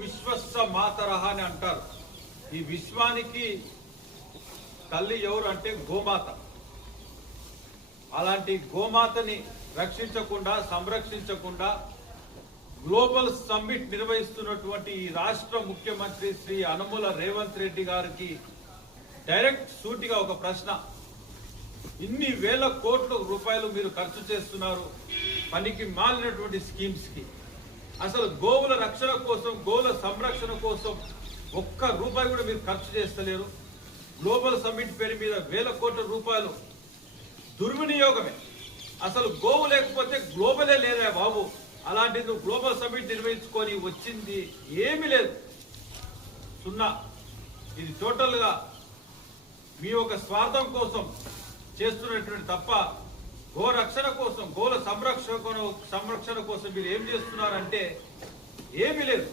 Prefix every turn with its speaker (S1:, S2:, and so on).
S1: విశ్వస్స మాతరహ అని అంటారు. ఈ విశ్వానికి తల్లి ఎవరు అంటే గోమాత. అలాంటి గోమాతని రక్షించకుండా సంరక్షించకుండా గ్లోబల్ సమ్మిట్ నిర్వహిస్తున్నటువంటి ఈ రాష్ట్ర ముఖ్యమంత్రి శ్రీ అనుముల రేవంత్ రెడ్డి గారికి డైరెక్ట్ సూటిగా ఒక ప్రశ్న. ఇన్ని వేల కోట్ల రూపాయలు మీరు ఖర్చు చేస్తున్నారు పనికి మాలినటువంటి స్కీమ్స్కి. అసలు గోవుల రక్షణ కోసం గోవుల సంరక్షణ కోసం ఒక్క రూపాయి కూడా మీరు ఖర్చు చేస్తలేరు. గ్లోబల్ సమ్మిట్ పేరు మీద వేల కోట్ల రూపాయలు దుర్వినియోగమే. అసలు గోవు లేకపోతే గ్లోబలే లేదా బాబు. అలాంటి నువ్వు గ్లోబల్ సమ్మిట్ నిర్వహించుకొని వచ్చింది ఏమీ లేదు. సున్నా ఇది టోటల్గా మీ యొక్క స్వార్థం కోసం చేస్తున్నటువంటి తప్ప గో రక్షణ కోసం గోల సంరక్షణ సంరక్షణ కోసం మీరు ఏం చేస్తున్నారంటే ఏమీ లేదు.